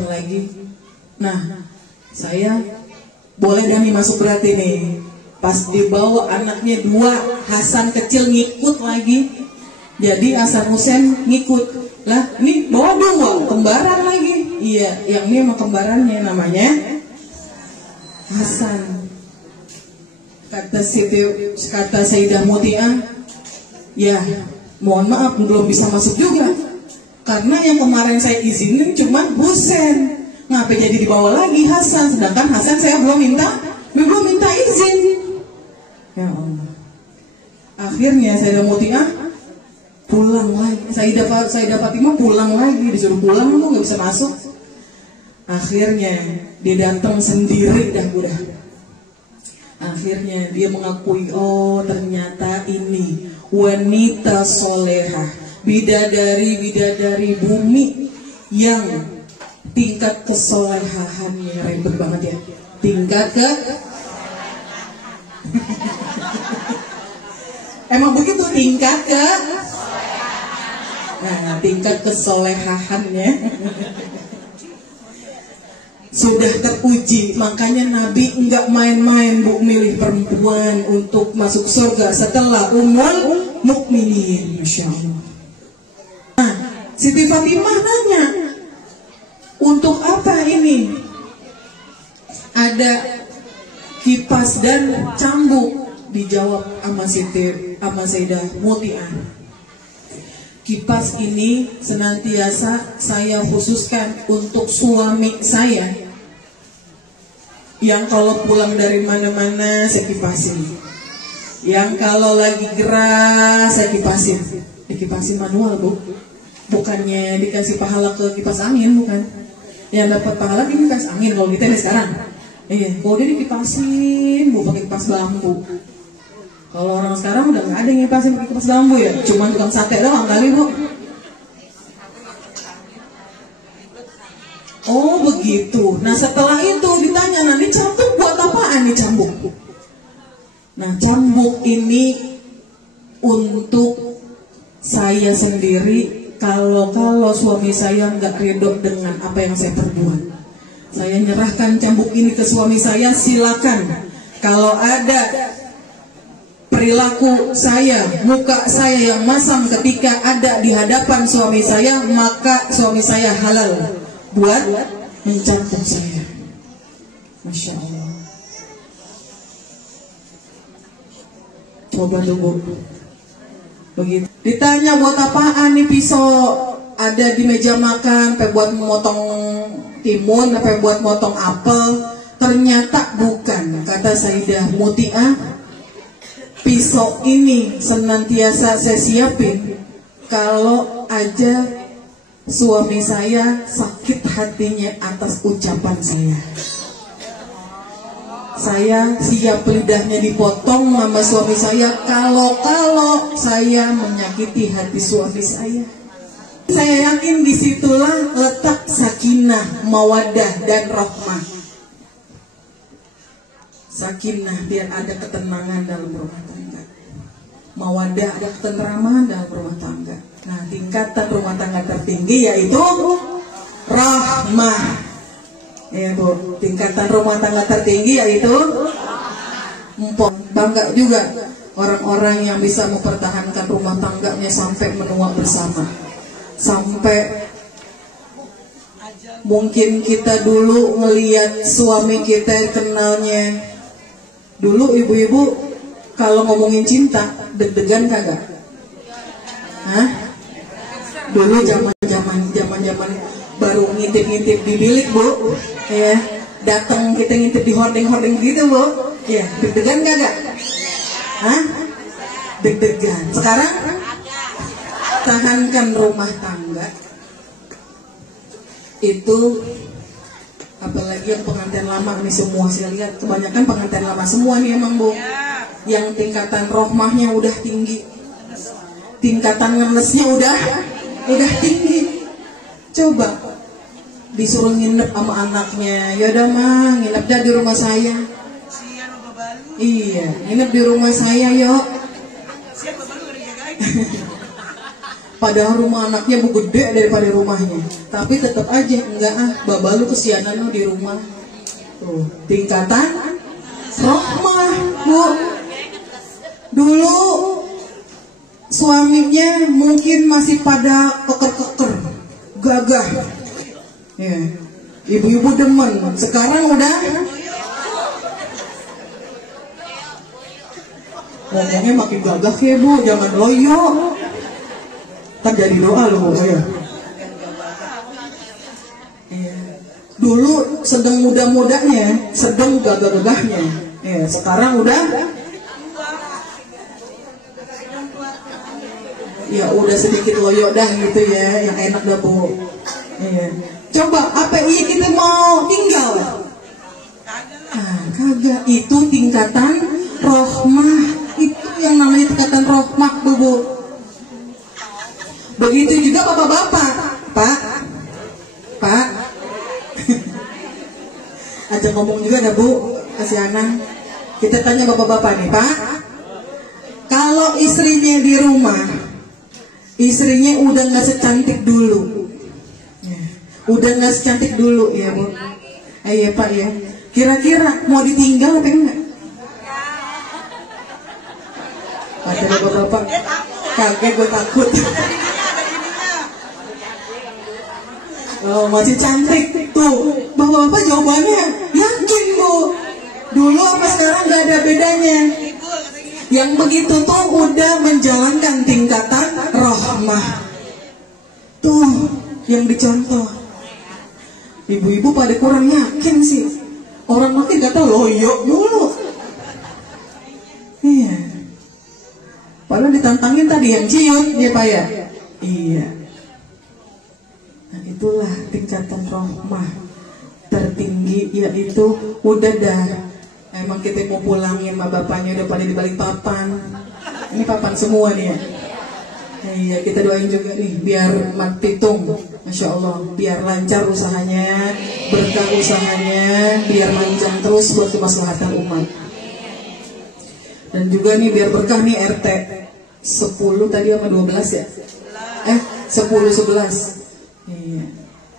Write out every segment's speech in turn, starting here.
datang lagi. Nah, saya boleh dah nih masuk berarti nih. Pas dibawa anaknya 2, Hasan kecil ngikut lagi. Jadi Hasan Hussein ngikut. Lah, ini bawa 2, kembaran lagi. Iya, yang ini sama kembarannya namanya Hasan. Kata Sayyidah Muti'ah, ya mohon maaf belum bisa masuk juga. Karena yang kemarin saya izinin cuma Hussein. Ngapa jadi dibawa lagi Hasan? Sedangkan Hasan saya belum minta izin. Ya Allah. Akhirnya Sayyidah Muti'ah pulang lagi. Sayyidah Fatimah pulang lagi, disuruh pulang tuh nggak bisa masuk. Akhirnya dia datang sendiri dah udah. Akhirnya dia mengakui, oh ternyata ini wanita solehah, bidadari bumi yang tingkat kesolehahannya ribet banget ya. Tingkat emang begitu tingkat tingkat kesolehahannya sudah teruji. Makanya Nabi enggak main-main Bu milih perempuan untuk masuk surga setelah Ummul Mukminin. Masya Allah. Nah, Siti Fatimah nanya, untuk apa ini ada kipas dan cambuk? Dijawab sama Sayyidah Muti'ah, kipas ini senantiasa saya khususkan untuk suami saya, yang kalau pulang dari mana-mana saya kipasin, yang kalau lagi gerah saya kipasin. Dikipasin manual Bu, bukannya dikasih pahala ke kipas angin, bukan. Yang dapat pahala di kipas angin kalau kita nih sekarang. Iya, kalau dia dikipasin Bu pakai kipas bambu. Kalau orang sekarang udah nggak ada yang ngipasin pakai kipas bambu ya, cuma tukang sate doang kali Bu. Oh begitu. Nah setelah itu ditanya, nanti cambuk buat apaan nih cambuk? Nah cambuk ini untuk saya sendiri. Kalau suami saya nggak ridho dengan apa yang saya perbuat, saya nyerahkan cambuk ini ke suami saya. Silakan. Kalau ada perilaku saya, muka saya yang masam ketika ada di hadapan suami saya, maka suami saya halal buat mencambuk saya. Masya Allah. Coba dulu. Begitu. Ditanya buat apaan nih pisau ada di meja makan, apa buat memotong timun, apa buat motong apel? Ternyata bukan. Kata Sayyidah Muti'ah, pisau ini senantiasa saya siapin kalau aja suami saya sakit hatinya atas ucapan saya. Saya siap lidahnya dipotong sama suami saya kalau saya menyakiti hati suami saya. Saya yakin disitulah letak sakinah, mawaddah dan rahmah. Sakinah biar ada ketenangan dalam rumah tangga, mawaddah ada ketenteraman dalam rumah tangga. Nah tingkatan rumah tangga tertinggi yaitu rahmah. Ya Bu, tingkatan rumah tangga tertinggi yaitu empok. Bangga juga orang-orang yang bisa mempertahankan rumah tangganya sampai menua bersama. Sampai mungkin kita dulu ngelihat suami kita kenalnya. Dulu ibu-ibu kalau ngomongin cinta deg-degan kagak? Hah? Dulu zaman baru ngintip-ngintip di bilik Bu, ya datang kita ngintip di hording-hording gitu Bu, ya deg-degan kagak? Hah? Deg-degan. Sekarang tahankan rumah tangga itu, apalagi yang pengantin lama nih semua saya lihat kebanyakan pengantin lama semua nih emang Bu, yang tingkatan rohmahnya udah tinggi, tingkatan ngenesnya udah tinggi. Coba disuruh nginep sama anaknya, yaudah mah nginep dah di rumah saya. Iya, nginep di rumah saya yuk. Padahal rumah anaknya bu gede daripada rumahnya, tapi tetap aja enggak baba lu kesianan lu di rumah. Tuh, tingkatan rohmah bu. Dulu suaminya mungkin masih pada keker-keker, gagah. Ya. Ibu-ibu demen. Sekarang udah ngomongnya makin gagah ya bu, jangan loyo. Kan jadi doa loh ya. Dulu sedang muda-mudanya, sedang gagah-gagahnya. Ya, sekarang udah ya udah sedikit loyo dah gitu ya, yang enak dah bu. Ya. Coba apa iya kita mau tinggal? Kagak, itu tingkatan rohmah. Itu yang namanya tingkatan rohmah bu. Begitu juga bapak-bapak, Pak. Ajak ngomong juga dah bu, kasihanan. Kita tanya bapak-bapak nih, Pak. Kalau istrinya di rumah, istrinya udah nggak secantik dulu, udah nggak secantik dulu ya bu. Iya Pak ya. Kira-kira mau ditinggal apa enggak? Kata bapak-bapak, kaget gue takut. Oh, masih cantik tuh. Bapak-bapak jawabannya yakin bu. Dulu apa sekarang gak ada bedanya. Yang begitu tuh udah menjalankan tingkatan rohmah. Tuh yang dicontoh. Ibu-ibu pada kurang yakin sih. Orang makin kata loyo dulu. Iya. Padahal ditantangin tadi yang cium ya Pak ya. Iya. Nah itulah tingkatan rohmah tertinggi, yaitu udah dah. Emang kita mau pulangin sama bapaknya udah pada di balik papan. Ini papan semua nih ya. Nah, iya kita doain juga nih biar matitung, masya Allah, biar lancar usahanya, berkah usahanya, biar lancar terus buat kemaslahatan umat. Dan juga nih biar berkah nih RT 10 tadi sama 12 ya. 10-11. Iya.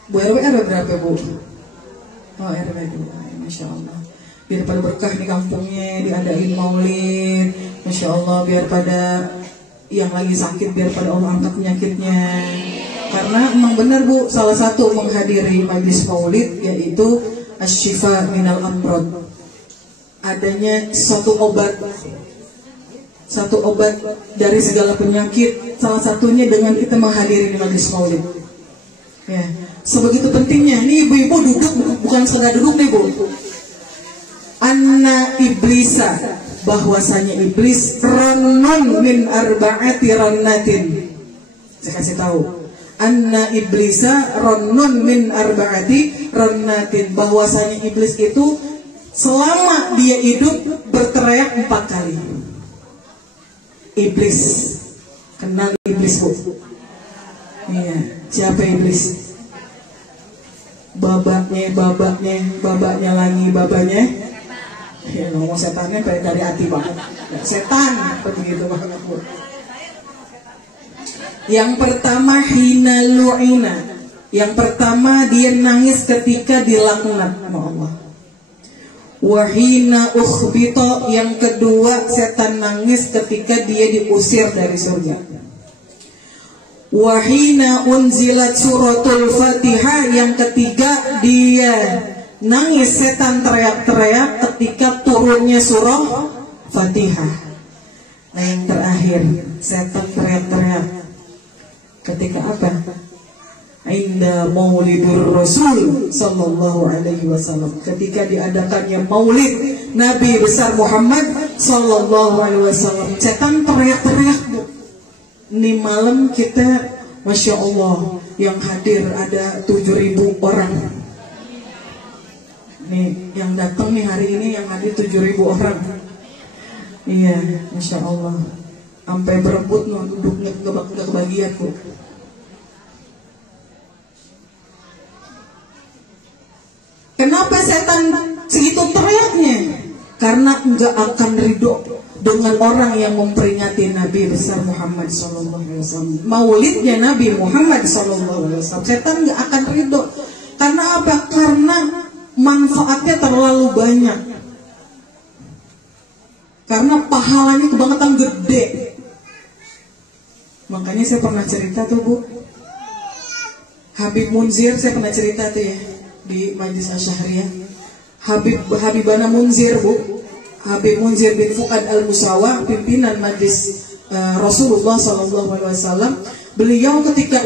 Bu RW berapa bu? Oh RW 2, masya Allah. Biar pada berkah di kampungnya, diadain maulid, masya Allah. Biar pada yang lagi sakit, biar pada Allah angkat penyakitnya. Karena memang benar bu, salah satu menghadiri majlis maulid yaitu asyifa minal amrod. Adanya suatu obat dari segala penyakit. Salah satunya dengan kita menghadiri majlis maulid. Ya, sebegitu pentingnya. Nih ibu-ibu duduk, bukan sekedar duduk nih bu. Anna iblisa, bahwasanya iblis ranun min arba'ati rannatin. Saya kasih tahu. Anna iblisa ranun min arba'ati rannatin, bahwasanya iblis itu selama dia hidup berteriak 4 kali. Iblis, kenal iblis bu? Iya, siapa iblis? Babaknya lagi babanya. Ya ngomong setannya dari hati banget. Setan begitu banget bu. Yang pertama hina lu'ina. Yang pertama dia nangis ketika dilaknat sama Allah. Wahina ukhbito, yang kedua setan nangis ketika dia diusir dari surga. Wahina unzilat suratul Fatihah, yang ketiga dia nangis, setan teriak-teriak ketika turunnya surah Fatihah. Nah yang terakhir setan teriak-teriak ketika apa? Inda maulidur Rasul sallallahu alaihi wasallam, ketika diadakannya maulid Nabi besar Muhammad sallallahu alaihi wasallam. Setan teriak-teriak bu. Ini malam kita masya Allah yang hadir ada 7.000 orang. Nih yang datang nih hari ini yang hadir 7.000 orang. Iya masya Allah. Sampai berebut mau duduknya gak kebagian bu. Kenapa setan segitu teriaknya? karena enggak akan ridho dengan orang yang memperingati Nabi besar Muhammad SAW. Maulidnya Nabi Muhammad SAW, setan enggak akan ridho. Karena apa? Karena manfaatnya terlalu banyak. Karena pahalanya kebangetan gede. Makanya saya pernah cerita tuh Bu, Habib Munzir, saya pernah cerita tuh ya di Majlis Asy-Syahriyah. Habibana Munzir Bu, Habib Munzir bin Fuad Al-Musawa, pimpinan Majlis Rasulullah SAW. Beliau ketika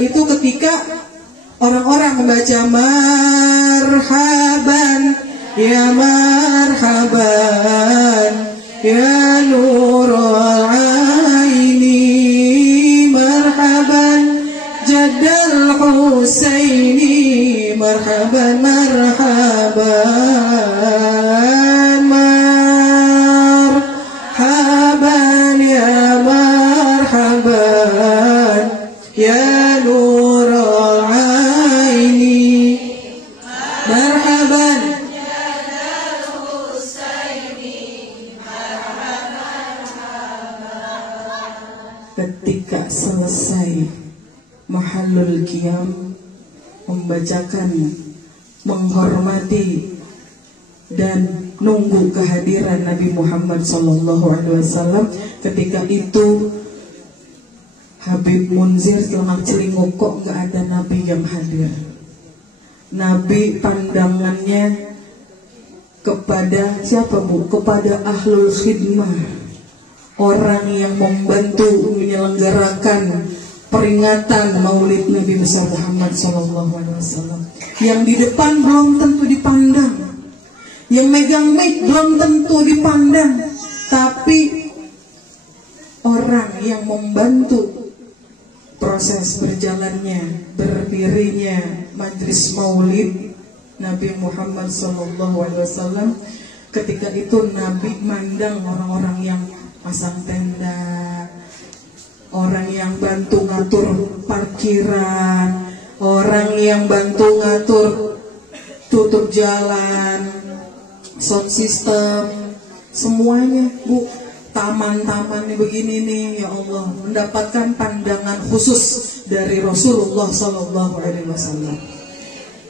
orang-orang membaca marhaban ya marhaban ya nurul aini marhaban jaddal husaini marhaban marhaban marhaban ya marhaban ya nurul aini marhaban ketika selesai mahallul qiyam, membacakan, menghormati dan nunggu kehadiran Nabi Muhammad SAW. Ketika itu Habib Munzir selama celinguk, kok gak ada Nabi yang hadir. Nabi pandangannya kepada siapa Bu? Kepada ahlul khidmah, orang yang membantu menyelenggarakan peringatan Maulid Nabi besar Muhammad SAW. Yang di depan belum tentu dipandang, yang megang mic belum tentu dipandang, tapi orang yang membantu proses berjalannya, berdirinya Majlis Maulid Nabi Muhammad SAW. Ketika itu Nabi mandang orang-orang yang pasang tenda, orang yang bantu ngatur parkiran, orang yang bantu ngatur tutup jalan, sound system, semuanya Bu. Taman-taman nih begini nih, ya Allah, mendapatkan pandangan khusus dari Rasulullah SAW.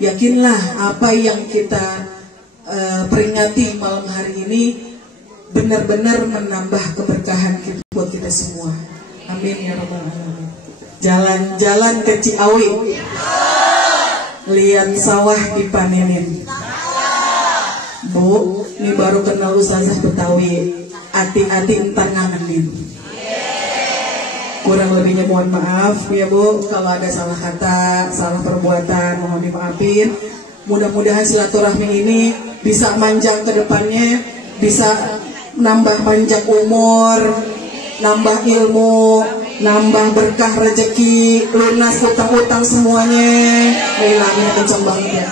Yakinlah apa yang kita peringati malam hari ini benar-benar menambah keberkahan buat kita semua. Amin ya rabbal alamin. Jalan-jalan ke Ciawi, lihat sawah dipanenin. Bu, ini baru kenal Ustazah Betawi. Hati-hati entar ngangenin. Kurang lebihnya mohon maaf ya Bu, kalau ada salah kata, salah perbuatan, mohon dimaafin. Mudah-mudahan silaturahmi ini bisa manjang ke depannya, bisa nambah panjang umur, nambah ilmu, nambah berkah rezeki, lunas utang-utang semuanya. Hilangnya kencang banget ya.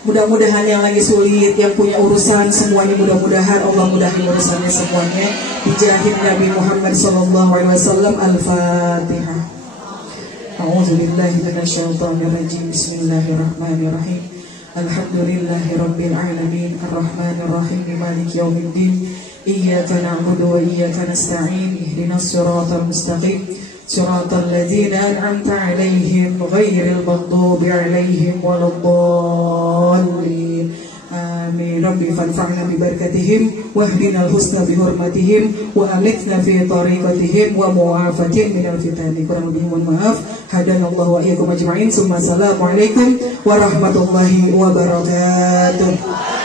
Mudah-mudahan yang lagi sulit, yang punya urusan semuanya, mudah-mudahan Allah mudahin urusannya semuanya. Bijahid Nabi Muhammad SAW. Al-Fatihah. A'udzubillahi minasyaitonirrajim. Bismillahirrahmanirrahim. Alhamdulillahi rabbil alamin, arrahmanirrahim, maliki yaumiddin. Iyyaka na'budu wa iyyaka nasta'in. Ihdinas siratal mustaqim. صراط الذين أنعمت عليهم غير المغضوب عليهم ولا الضالين آمين ربي فانفعنا ببركتهم واهدنا الحسنى بحرمتهم وأمتنا في طريقتهم ومعافاتهم من الفتن. Kurang lebih mohon maaf. Hadana Allah wa iyyakum ajma'in. Assalamualaikum warahmatullahi wabarakatuh.